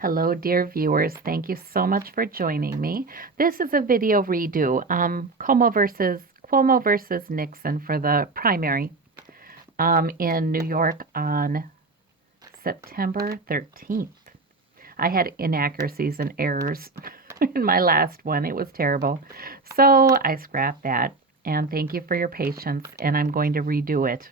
Hello, dear viewers. Thank you so much for joining me. This is a video redo. Cuomo versus Nixon for the primary in New York on September 13th. I had inaccuracies and errors in my last one. It was terrible. So I scrapped that. And thank you for your patience. And I'm going to redo it.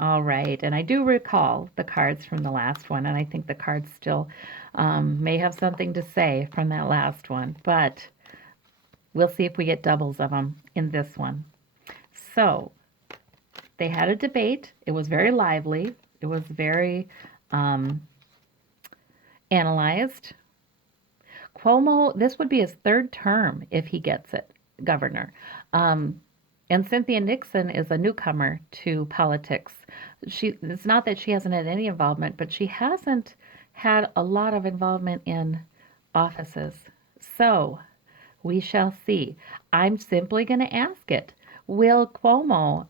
All right, and I do recall the cards from the last one, and I think the cards still may have something to say from that last one, but we'll see if we get doubles of them in this one. So, they had a debate. It was very lively. It was very um, analyzed. Cuomo, this would be his third term if he gets it, governor. Um, and Cynthia Nixon is a newcomer to politics. It's not that she hasn't had any involvement, but she hasn't had a lot of involvement in offices. So we shall see. I'm simply going to ask it. Will Cuomo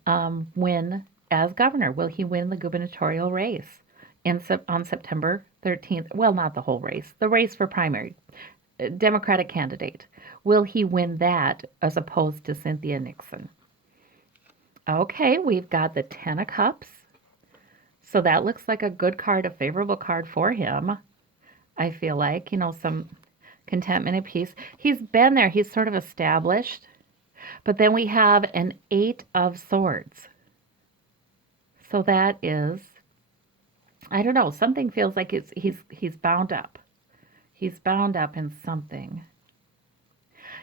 win as governor? Will he win the gubernatorial race on September 13th? Well, not the whole race, the race for primary. Democratic candidate. Will he win that as opposed to Cynthia Nixon? Okay, we've got the Ten of Cups. So that looks like a good card, a favorable card for him. I feel like, some contentment and peace. He's been there, he's sort of established. But then we have an Eight of Swords. So that is, I don't know, something feels like he's bound up. He's bound up in something.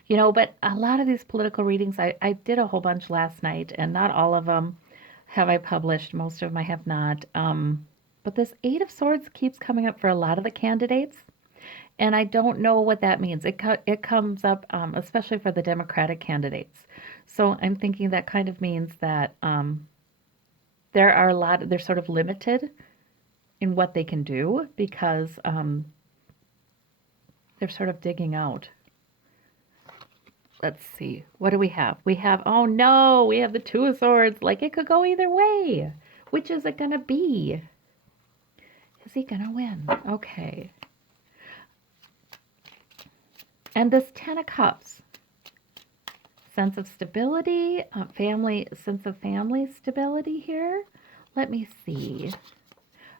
But a lot of these political readings, I did a whole bunch last night, and not all of them have I published. Most of them I have not. But this Eight of Swords keeps coming up for a lot of the candidates, and I don't know what that means. It comes up, especially for the Democratic candidates. So I'm thinking that kind of means that they're sort of limited in what they can do because they're sort of digging out. Let's see. What do we have? Oh no, we have the Two of Swords. Like it could go either way. Which is it going to be? Is he going to win? Okay. And this Ten of Cups. Sense of stability, sense of family stability here. Let me see.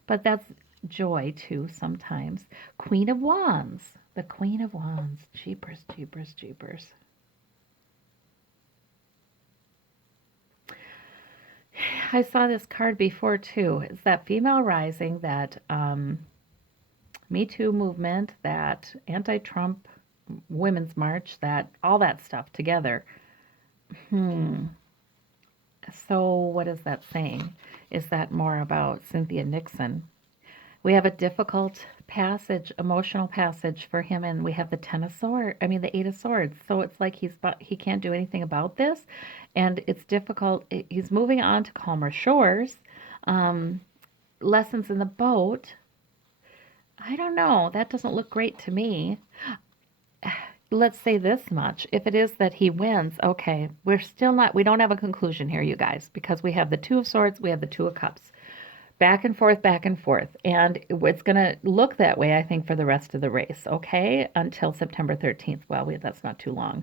But that's joy too sometimes. Queen of Wands. The Queen of Wands. Jeepers, jeepers, jeepers. I saw this card before too. It's that female rising, that Me Too movement, that anti-Trump women's march, that all that stuff together. So what is that saying? Is that more about Cynthia Nixon? We have a difficult passage, emotional passage for him, and we have the the Eight of Swords. So it's like he can't do anything about this, and it's difficult. He's moving on to calmer shores. Lessons in the boat. I don't know. That doesn't look great to me. Let's say this much. If it is that he wins, okay, we don't have a conclusion here, you guys, because we have the Two of Swords, we have the Two of Cups. Back and forth, back and forth. And it's going to look that way, I think, for the rest of the race, okay? Until September 13th. Well, that's not too long.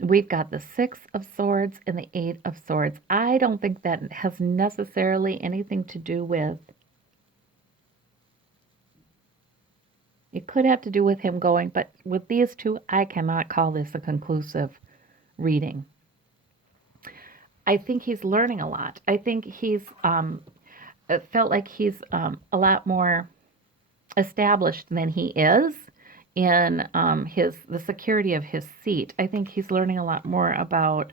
We've got the Six of Swords and the Eight of Swords. I don't think that has necessarily anything to do with... It could have to do with him going, but with these two, I cannot call this a conclusive reading. I think he's learning a lot. I think he's... it felt like he's a lot more established than he is in the security of his seat. I think he's learning a lot more about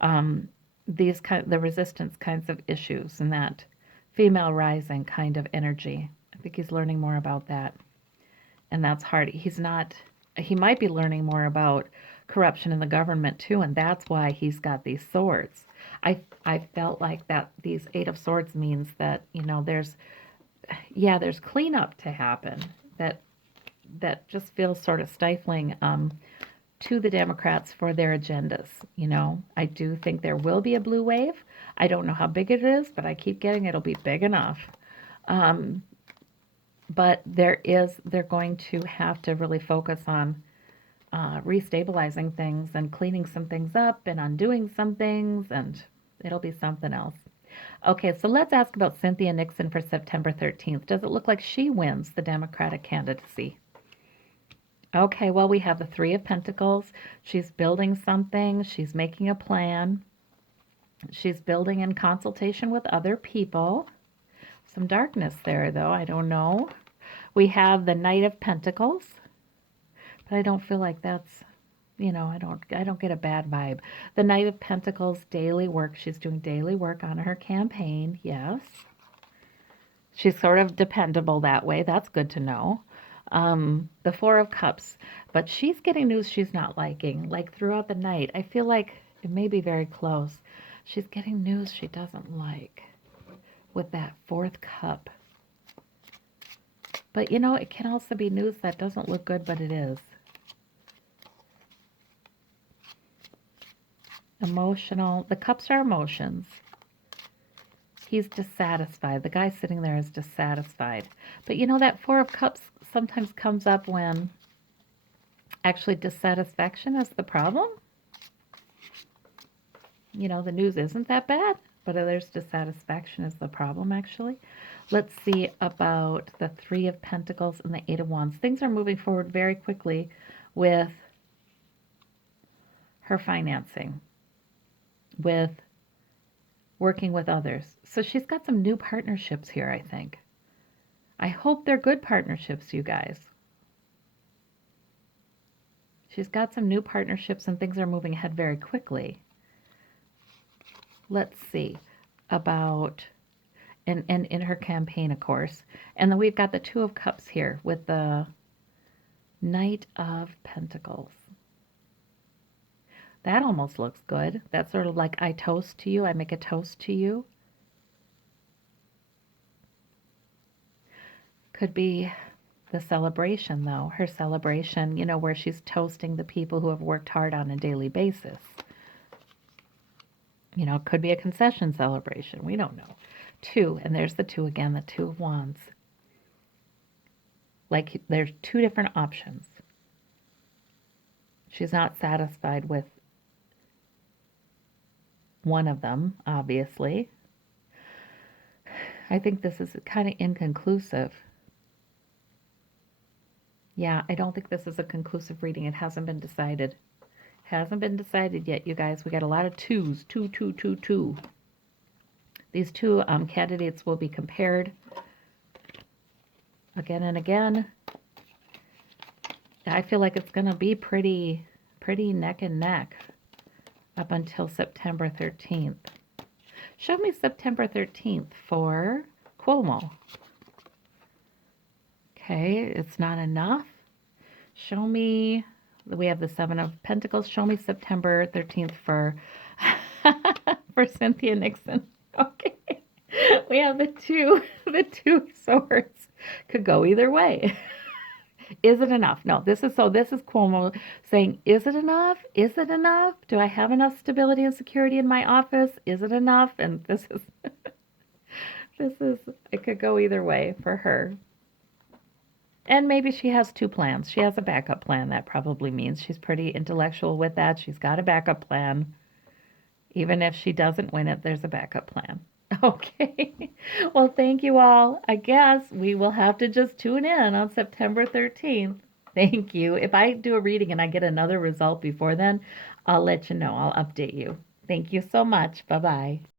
the resistance kinds of issues and that female rising kind of energy. I think he's learning more about that, and that's hard. He might be learning more about corruption in the government too, and that's why he's got these swords. I felt like that these Eight of Swords means that, there's cleanup to happen that just feels sort of stifling to the Democrats for their agendas. I do think there will be a blue wave. I don't know how big it is, but I keep getting it'll be big enough. But they're going to have to really focus on restabilizing things and cleaning some things up and undoing some things, and it'll be something else. Okay, so let's ask about Cynthia Nixon for September 13th. Does it look like she wins the Democratic candidacy? Okay, well, we have the Three of Pentacles. She's building something, she's making a plan, she's building in consultation with other people. Some darkness there, though, I don't know. We have the Knight of Pentacles, but I don't feel like that's, I don't get a bad vibe. The Knight of Pentacles, daily work. She's doing daily work on her campaign. Yes. She's sort of dependable that way. That's good to know. The Four of Cups, but she's getting news she's not liking. Like throughout the night, I feel like it may be very close. She's getting news she doesn't like with that fourth cup. But it can also be news that doesn't look good, but it is. Emotional. The cups are emotions. He's dissatisfied. The guy sitting there is dissatisfied. But that Four of Cups sometimes comes up when actually dissatisfaction is the problem. The news isn't that bad, but there's dissatisfaction is the problem, actually. Let's see about the Three of Pentacles and the Eight of Wands. Things are moving forward very quickly with her financing, with working with others. So she's got some new partnerships here, I think. I hope they're good partnerships, you guys. She's got some new partnerships and things are moving ahead very quickly. Let's see about, and in her campaign, of course. And then we've got the Two of Cups here with the Knight of Pentacles. That almost looks good. That's sort of like I toast to you. I make a toast to you. Could be the celebration, though. Her celebration, where she's toasting the people who have worked hard on a daily basis. It could be a concession celebration. We don't know. Two, and there's the two again, the Two of Wands. Like there's two different options. She's not satisfied with one of them, obviously. I think this is kind of inconclusive. Yeah, I don't think this is a conclusive reading. It hasn't been decided. Hasn't been decided yet, you guys. We got a lot of twos. Two, two, two, two. These two candidates will be compared again and again. I feel like it's going to be pretty neck and neck up until September 13th. Show me September 13th for Cuomo. Okay, it's not enough. Show me, we have the Seven of Pentacles. Show me September 13th for for Cynthia Nixon. Okay. We have the two swords. Could go either way. Is it enough? No, this is Cuomo saying, is it enough? Is it enough? Do I have enough stability and security in my office? Is it enough? And this is it could go either way for her. And maybe she has two plans. She has a backup plan. That probably means she's pretty intellectual with that. She's got a backup plan. Even if she doesn't win it, there's a backup plan. Okay. Well, thank you all. I guess we will have to just tune in on September 13th. Thank you. If I do a reading and I get another result before then, I'll let you know. I'll update you. Thank you so much. Bye-bye.